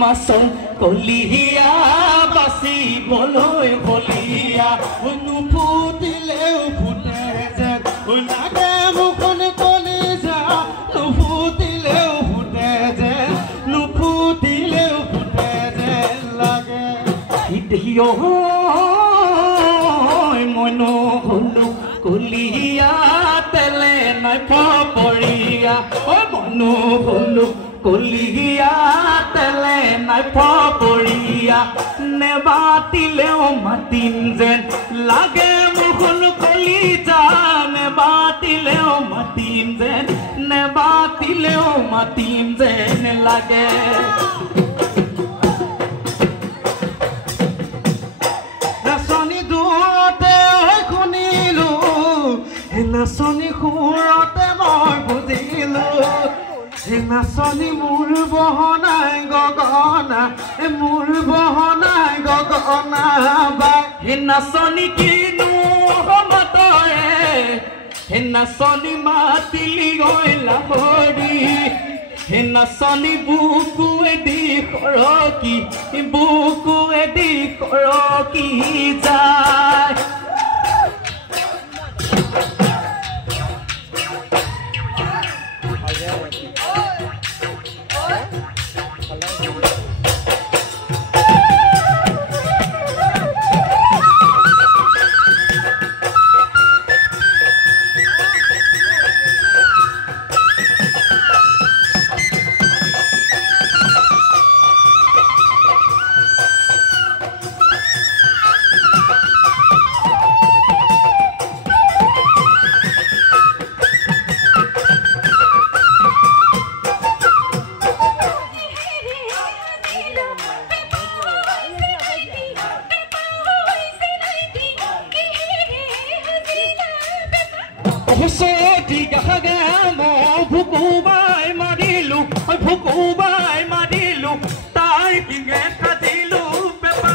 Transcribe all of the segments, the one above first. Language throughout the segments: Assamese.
মাছৰ কলিয়া বাচিবলৈ বলিয়া নুফুটিলেও ফুটে যেন লাগে মুখন কলিজা নুফুটিলেও ফুটে যেন নুফুটিলেও ফুটে যেন লাগে ইতিয় মনো হলো কলিয়া তেলে নাই ফপৰিয়া মনো হলো কলিয়া তেলে নাই ফপৰিয়া নেবাতিলেও মাতিম যেন লাগে মুখন কলিজা নেবাতিলেও মাতিম যেন নেবাতিলেও মাতিম যেন লাগে নাচনি দূৰতে শুনিলো নাচনি সুৰতে মই বুজিলো নাচনি মোৰ বহনাই গগনা মোৰ বহনাই গগনা বাই নাচনি কিনো মাতৰে নাচনি মাতিলি গইলা ভৰি নাচনি বুকুৱেদি সৰকি যায় ভুকুবাই মাৰিলো তাই পিঙে কাটিলো পেপা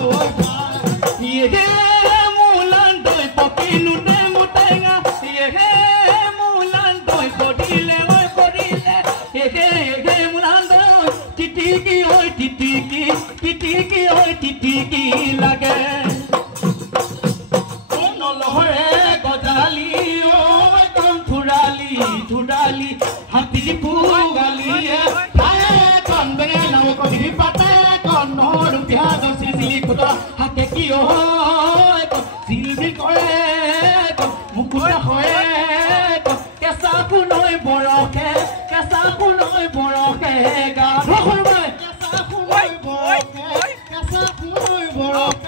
Ye mulan doi popinu de mutenga. Ye mulan doi kodile oi kodile. Ye mulan doi titiki oi titiki oi titiki lage. Ono lohore godali oi kon thudali hati pugali. Aye kon bela oi kodili pata kon noru pyado sisili kuda hake kiyo kon silbi kore kon mukuta hoye kon kesa kunoi boroke ga rohul boy kesa kunoi boroke